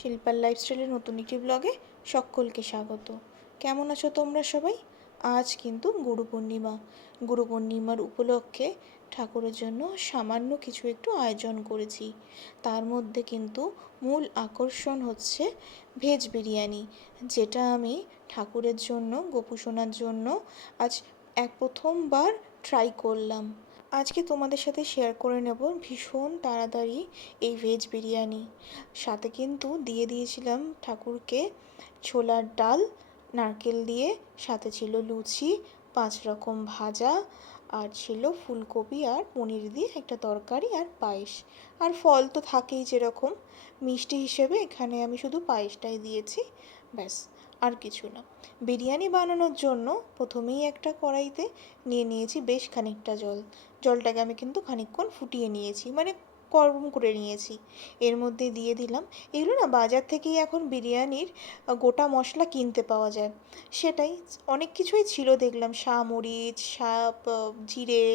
শিল্পার লাইফস্টাইলের নতুন একটি ব্লগে সকলকে স্বাগত। কেমন আছো তোমরা সবাই? আজ কিন্তু গুরু পূর্ণিমার উপলক্ষে ঠাকুরের জন্য সামান্য কিছু একটু আয়োজন করেছি। তার মধ্যে কিন্তু মূল আকর্ষণ হচ্ছে ভেজ বিরিয়ানি, যেটা আমি ঠাকুরের জন্য, গোপুসোনার জন্য আজ প্রথমবার ট্রাই করলাম। আজকে তোমাদের সাথে শেয়ার করে নেব ভীষণ তাড়াতাড়ি এই ভেজ বিরিয়ানি। সাথে কিন্তু দিয়ে দিয়েছিলাম ঠাকুরকে ছোলার ডাল, নারকেল দিয়ে, সাথে ছিল লুচি, 5 রকম ভাজা, আর ছিল ফুলকপি আর পনির দিয়ে একটা তরকারি আর পায়েস। আর ফল তো থাকেই যেরকম। মিষ্টি হিসেবে এখানে আমি শুধু পায়েসটাই দিয়েছি, ব্যাস, আর কিছু না। বিরিয়ানি বানানোর জন্য প্রথমেই একটা কড়াইতে নিয়ে নিয়েছি বেশ খানিকটা জল। জলটাকে আমি কিন্তু খানিকক্ষণ ফুটিয়ে নিয়েছি, মানে গরম করে নিয়েছি। এর মধ্যে দিয়ে দিলাম, এগুলো না বাজার থেকেই এখন বিরিয়ানির গোটা মশলা কিনতে পাওয়া যায়। সেটাই অনেক কিছুই ছিল দেখলাম, মরিচ, জিরে,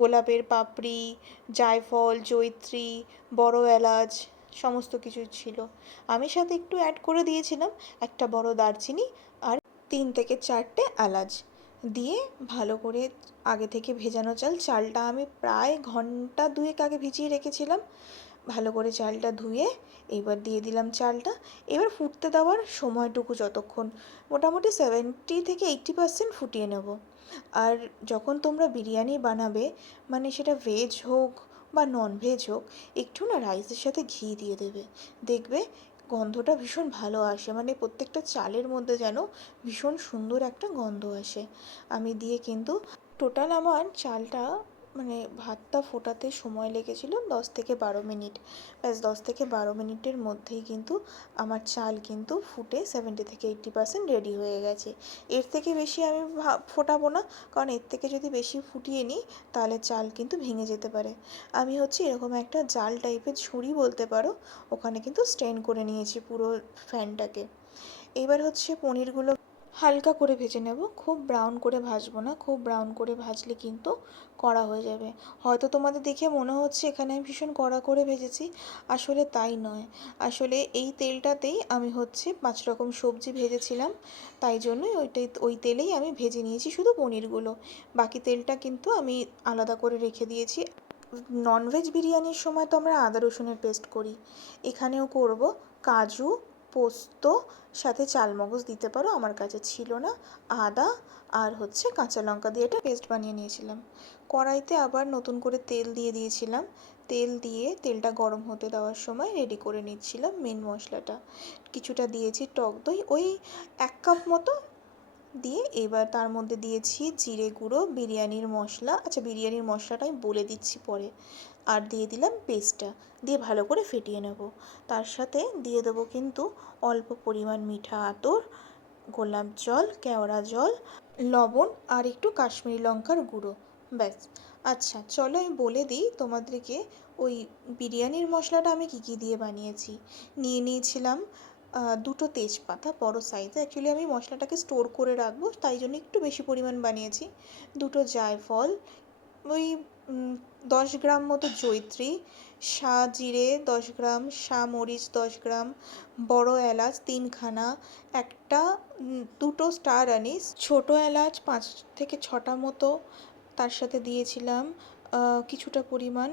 গোলাপের পাপড়ি, জায়ফল, জয়িত্রী, বড় এলাচ, সমস্ত কিছুই ছিল। আমি সাথে একটু অ্যাড করে দিয়েছিলাম একটা বড় দারচিনি আর 3 থেকে 4টে এলাচ দিয়ে ভালো করে আগে থেকে ভেজানো চালটা আমি প্রায় ঘন্টা 2 আগে ভিজিয়ে রেখেছিলাম। ভালো করে চালটা ধুয়ে এবার দিয়ে দিলাম চালটা। এবার ফুটতে দেওয়ার সময়টুকু যতক্ষণ, মোটামুটি 70 থেকে 80% ফুটিয়ে নেব। আর যখন তোমরা বিরিয়ানি বানাবে, মানে সেটা ভেজ হোক বা নন ভেজ হোক, একটু না রাইসের সাথে ঘি দিয়ে দেবে। দেখবে গন্ধটা ভীষণ ভালো আসে, মানে প্রত্যেকটা চালের মধ্যে যেন ভীষণ সুন্দর একটা গন্ধ আসে। আমি দিয়ে কিন্তু টোটাল আমার চালটা, মানে ভাতটা ফোটাতে সময় লেগেছিল 10 থেকে 12 মিনিট। ব্যাস 10 থেকে 12 মিনিটের মধ্যেই কিন্তু আমার চাল কিন্তু ফুটে 70 থেকে 80% রেডি হয়ে গেছে। এর থেকে বেশি আমি ফোটাবো না, কারণ এর থেকে যদি বেশি ফুটিয়ে নিই তাহলে চাল কিন্তু ভেঙে যেতে পারে। আমি হচ্ছে এরকম একটা জাল টাইপের ঝুড়ি বলতে পারো, ওখানে কিন্তু স্ট্রেন করে নিয়েছি পুরো ফ্যানটাকে। এবার হচ্ছে পনিরগুলো হালকা করে ভেজে নেব, খুব ব্রাউন করে ভাজবো না, খুব ব্রাউন করে ভাজলে কিন্তু কড়া হয়ে যাবে। হয়তো তোমাদের দেখে মনে হচ্ছে এখানে আমি ভীষণ কড়া করে ভেজেছি, আসলে তাই নয়। আসলে এই তেলটাতেই আমি হচ্ছে 5 রকম সবজি ভেজেছিলাম, তাই জন্যই ওই তেলেই আমি ভেজে নিয়েছি শুধু পনিরগুলো। বাকি তেলটা কিন্তু আমি আলাদা করে রেখে দিয়েছি। ননভেজ বিরিয়ানির সময় তো আমরা আদা রসুনের পেস্ট করি, এখানেও করব। কাজু, পোস্ত, সাথে চালমগজ দিতে পারো, আমার কাছে ছিল না। আদা আর হচ্ছে কাঁচা লঙ্কা দিয়ে একটা পেস্ট বানিয়ে নিয়েছিলাম। কড়াইতে আবার নতুন করে তেল দিয়ে দিয়েছিলাম। তেল দিয়ে তেলটা গরম হতে দেওয়ার সময় রেডি করে নিচ্ছিলাম মেন মশলাটা। কিছুটা দিয়েছি টক দই, ওই 1 কাপ মতো দিয়ে এবার তার মধ্যে দিয়েছি জিরে গুঁড়ো, বিরিয়ানির মশলা, আচ্ছা বিরিয়ানির মশলাটা আমি বলে দিচ্ছি পরে, আর দিয়ে দিলাম পেস্টটা, দিয়ে ভালো করে ফেটিয়ে নেব। তার সাথে দিয়ে দেবো কিন্তু অল্প পরিমাণ মিঠা আতর, গোলাপ জল, কেওড়া জল, লবণ আর একটু কাশ্মীরি লঙ্কার গুঁড়ো, ব্যাস। আচ্ছা চলো আমি বলে দিই তোমাদেরকে ওই বিরিয়ানির মশলাটা আমি কী কী দিয়ে বানিয়েছি। নিয়ে নিয়েছিলাম 2টো তেজপাতা বড় সাইজে, অ্যাকচুয়ালি আমি মশলাটাকে স্টোর করে রাখবো তাই জন্য একটু বেশি পরিমাণ বানিয়েছি। 2টো জায়ফল, ওই 10 গ্রাম মতো জয়িত্রী, জিরে 10 গ্রাম, মরিচ 10 গ্রাম, বড় এলাচ 3খানা, একটা 2টো স্টার অ্যানিস, ছোট এলাচ 5 থেকে 6টা মতো। তার সাথে দিয়েছিলাম কিছুটা পরিমাণ,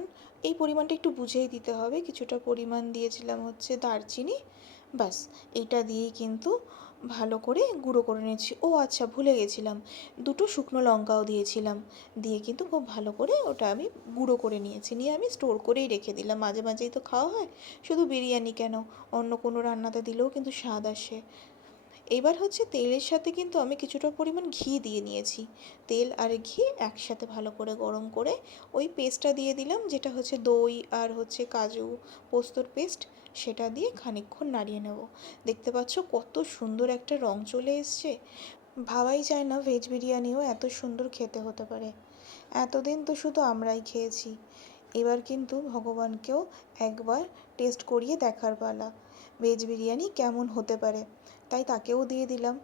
এই পরিমাণটা একটু বুঝেই দিতে হবে, কিছুটা পরিমাণ দিয়েছিলাম হচ্ছে দারচিনি। ব্যাস, এইটা দিয়েই কিন্তু ভালো করে গুঁড়ো করে নিয়েছি। ও আচ্ছা ভুলে গেছিলাম, 2টো শুকনো লঙ্কাও দিয়েছিলাম। দিয়ে কিন্তু খুব ভালো করে ওটা আমি গুঁড়ো করে নিয়েছি, নিয়ে আমি স্টোর করেই রেখে দিলাম। মাঝে মাঝেই তো খাওয়া হয়, শুধু বিরিয়ানি কেন, অন্য কোনো রান্নাতে দিলেও কিন্তু স্বাদ আসে। এবার হচ্ছে তেলের সাথে কিন্তু আমি কিছুটা পরিমাণ ঘি দিয়ে নিয়েছি। তেল আর ঘি একসাথে ভালো করে গরম করে ওই পেস্টটা দিয়ে দিলাম, যেটা হচ্ছে দই আর হচ্ছে কাজু পোস্তর পেস্ট, সেটা দিয়ে খানিকক্ষণ নাড়িয়ে নেব। দেখতে পাচ্ছ কত সুন্দর একটা রং চলে এসছে। ভাবাই যায় না ভেজ বিরিয়ানিও এত সুন্দর খেতে হতে পারে। এতদিন তো শুধু আমরাই খেয়েছি, এবার কিন্তু ভগবানকেও একবার টেস্ট করিয়ে দেখার পালা। ভেজ বিরিয়ানি কেমন হতে পারে, তাই তাকেও দিয়ে দিলাম।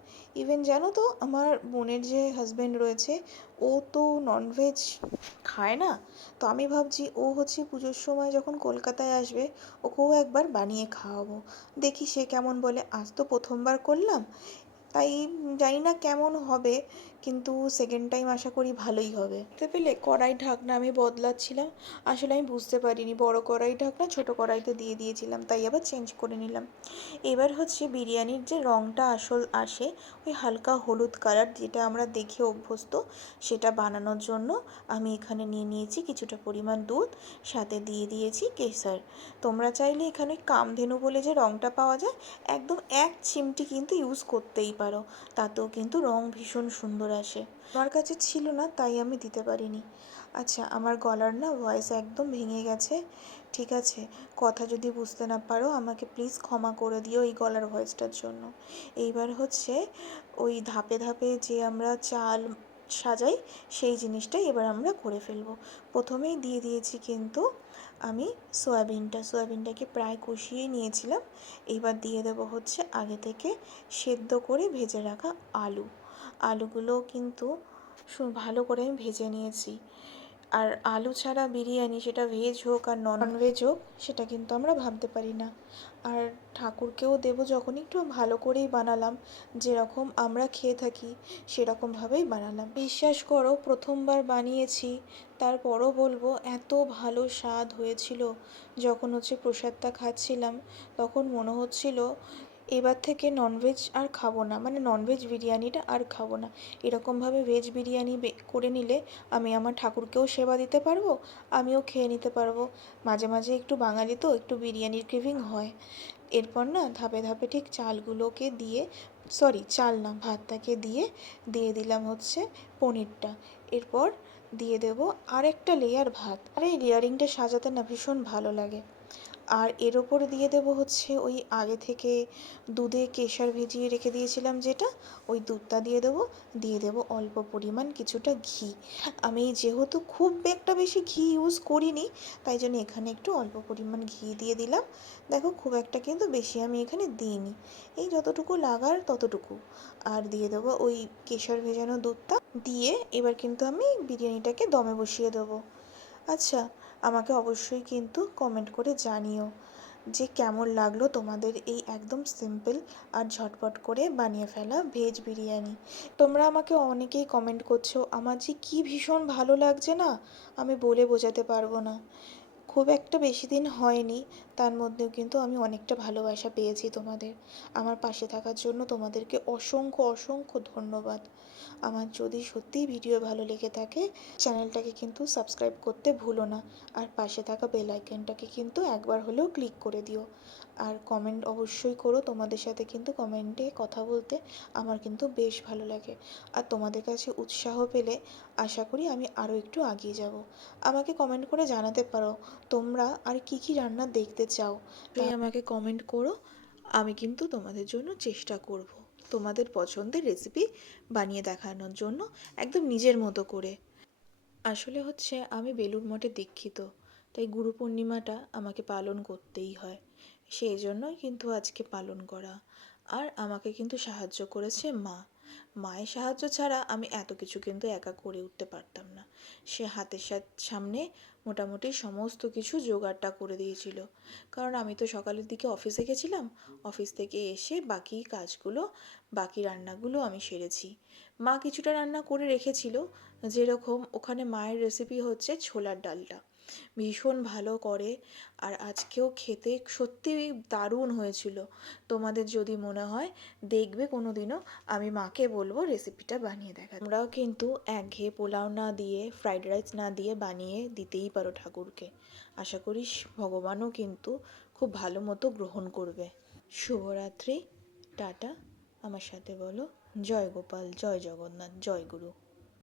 ইভেন জানো তো, আমার বোনের যে হাজব্যান্ড রয়েছে, ও তো ননভেজ খায় না। তো আমি ভাবছি ও হচ্ছে পুজোর সময় যখন কলকাতায় আসবে, ওকেও একবার বানিয়ে খাওয়াবো, দেখি সে কেমন বলে। আজ তো প্রথমবার করলাম, তাই জানি না কেমন হবে, কিন্তু সেকেন্ড টাইম আশা করি ভালোই হবে। বুঝতে পেলে, কড়াই ঢাকনা আমি বদলাচ্ছিলাম, আসলে আমি বুঝতে পারিনি বড় কড়াই ঢাকনা ছোট কড়াইতে দিয়ে দিয়েছিলাম, তাই আবার চেঞ্জ করে নিলাম। এবার হচ্ছে বিরিয়ানির যে রঙটা আসল আসে, ওই হালকা হলুদ কালার, যেটা আমরা দেখে অভ্যস্ত, সেটা বানানোর জন্য আমি এখানে নিয়ে নিয়েছি কিছুটা পরিমাণ দুধ, সাথে দিয়ে দিয়েছি কেশর। তোমরা চাইলে এখানে কামধেনু বলে যে রঙটা পাওয়া যায়, একদম এক চিমটি কিন্তু ইউজ করতেই পারো, তাতেও কিন্তু রং ভীষণ সুন্দর আসে। আমার কাছে ছিল না, তাই আমি দিতে পারিনি। আচ্ছা, আমার গলার না ভয়েস একদম ভেঙে গেছে, ঠিক আছে? কথা যদি বুঝতে না পারো আমাকে প্লিজ ক্ষমা করে দিও এই গলার ভয়েসটার জন্য। এইবার হচ্ছে ওই ধাপে ধাপে যে আমরা চাল সাজাই, সেই জিনিসটাই এবার আমরা করে ফেলবো। প্রথমেই দিয়ে দিয়েছি কিন্তু আমি সোয়াবিনটাকে প্রায় কষিয়ে নিয়েছিলাম। এইবার দিয়ে দেবো হচ্ছে আগে থেকে সেদ্ধ করে ভেজে রাখা আলুগুলোও কিন্তু ভালো করে আমি ভেজে নিয়েছি। আর আলু ছাড়া বিরিয়ানি, সেটা ভেজ হোক আর নন ভেজ হোক, সেটা কিন্তু আমরা ভাবতে পারি না। আর ঠাকুরকেও দেবো যখন, একটু ভালো করেই বানালাম, যেরকম আমরা খেয়ে থাকি সেরকমভাবেই বানালাম। বিশ্বাস করো, প্রথমবার বানিয়েছি, তারপরও বলবো এত ভালো স্বাদ হয়েছিল। যখন হচ্ছে প্রসাদটা খাচ্ছিলাম, তখন মনে হচ্ছিল এবার থেকে ননভেজ আর খাবো না, মানে ননভেজ বিরিয়ানিটা আর খাবো না। এরকমভাবে ভেজ বিরিয়ানি করে নিলে আমি আমার ঠাকুরকেও সেবা দিতে পারবো, আমিও খেয়ে নিতে পারবো। মাঝে মাঝে একটু বাঙালি তো একটু বিরিয়ানির ক্রেভিং হয়। এরপর না ধাপে ধাপে ঠিক চালগুলোকে দিয়ে, সরি চাল না, ভাতটাকে দিয়ে দিলাম হচ্ছে পনিরটা। এরপর দিয়ে দেব আরেকটা লেয়ার ভাত। আর এই লেয়ারিংটা সাজাতে না ভীষণ ভালো লাগে। আর এর ওপর দিয়ে দেবো হচ্ছে ওই আগে থেকে দুধে কেশর ভিজিয়ে রেখে দিয়েছিলাম যেটা, ওই দুধটা দিয়ে দেবো অল্প পরিমাণ কিছুটা ঘি। আমি যেহেতু খুব একটা বেশি ঘি ইউজ করিনি, তাই জন্য এখানে একটু অল্প পরিমাণ ঘি দিয়ে দিলাম। দেখো, খুব একটা কিন্তু বেশি আমি এখানে দিইনি, এই যতটুকু লাগার ততটুকু। আর দিয়ে দেবো ওই কেশর ভেজানো দুধটা দিয়ে, এবার কিন্তু আমি বিরিয়ানিটাকে দমে বসিয়ে দেবো। আচ্ছা, আমাকে অবশ্যই কিন্তু কমেন্ট করে জানিও যে কেমন লাগলো তোমাদের এই একদম সিম্পল আর ঝটপট করে বানিয়ে ফেলা ভেজ বিরিয়ানি। তোমরা আমাকে অনেকেই কমেন্ট করছো, আমার যে কী ভীষণ ভালো লাগছে না, আমি বলে বোঝাতে পারবো না। খুব একটা বেশি দিন হয়নি, তার মধ্যেও কিন্তু আমি অনেকটা ভালোবাসা পেয়েছি তোমাদের। আমার পাশে থাকার জন্য তোমাদেরকে অসংখ্য অসংখ্য ধন্যবাদ। আমার যদি সত্যিই ভিডিও ভালো লেগে থাকে, চ্যানেলটাকে কিন্তু সাবস্ক্রাইব করতে ভুলো না, আর পাশে থাকা বেল আইকনটাকে কিন্তু একবার হলেও ক্লিক করে দিও। আর কমেন্ট অবশ্যই করো, তোমাদের সাথে কিন্তু কমেন্টে কথা বলতে আমার কিন্তু বেশ ভালো লাগে। আর তোমাদের কাছে উৎসাহ পেলে আশা করি আমি আরও একটু এগিয়ে যাব। আমাকে কমেন্ট করে জানাতে পারো তোমরা আর কি কি রান্না দেখতে চাও, তাই আমাকে কমেন্ট করো। আমি কিন্তু তোমাদের জন্য চেষ্টা করব তোমাদের পছন্দের রেসিপি বানিয়ে দেখানোর জন্য, একদম নিজের মতো করে। আসলে হচ্ছে আমি বেলুড় মঠে দীক্ষিত, তাই গুরু পূর্ণিমাটা আমাকে পালন করতেই হয়, সেই জন্যই কিন্তু আজকে পালন করা। আর আমাকে কিন্তু সাহায্য করেছে মায়ের সাহায্য ছাড়া আমি এত কিছু কিন্তু একা করে উঠতে পারতাম না। সে হাতের সামনে মোটামুটি সমস্ত কিছু জোগাড়টা করে দিয়েছিল, কারণ আমি তো সকালের দিকে অফিসে গেছিলাম, অফিস থেকে এসে বাকি কাজগুলো, বাকি রান্নাগুলো আমি সেরেছি। মা কিছুটা রান্না করে রেখেছিল, যেরকম ওখানে মায়ের রেসিপি হচ্ছে ছোলার ডালটা ভীষণ ভালো করে, আর আজকেও খেতে সত্যিই দারুণ হয়েছিল। তোমাদের যদি মনে হয় দেখবে কোনো দিনও, আমি মাকে বলবো রেসিপিটা বানিয়ে দেখা। তোমরাও কিন্তু একঘেয়ে পোলাও না দিয়ে, ফ্রাইড রাইস না দিয়ে বানিয়ে দিতেই পারো ঠাকুরকে। আশা করি ভগবানও কিন্তু খুব ভালো মতো গ্রহণ করবে। শুভরাত্রি, টাটা। আমার সাথে বলো জয় গোপাল, জয় জগন্নাথ, জয় গুরু।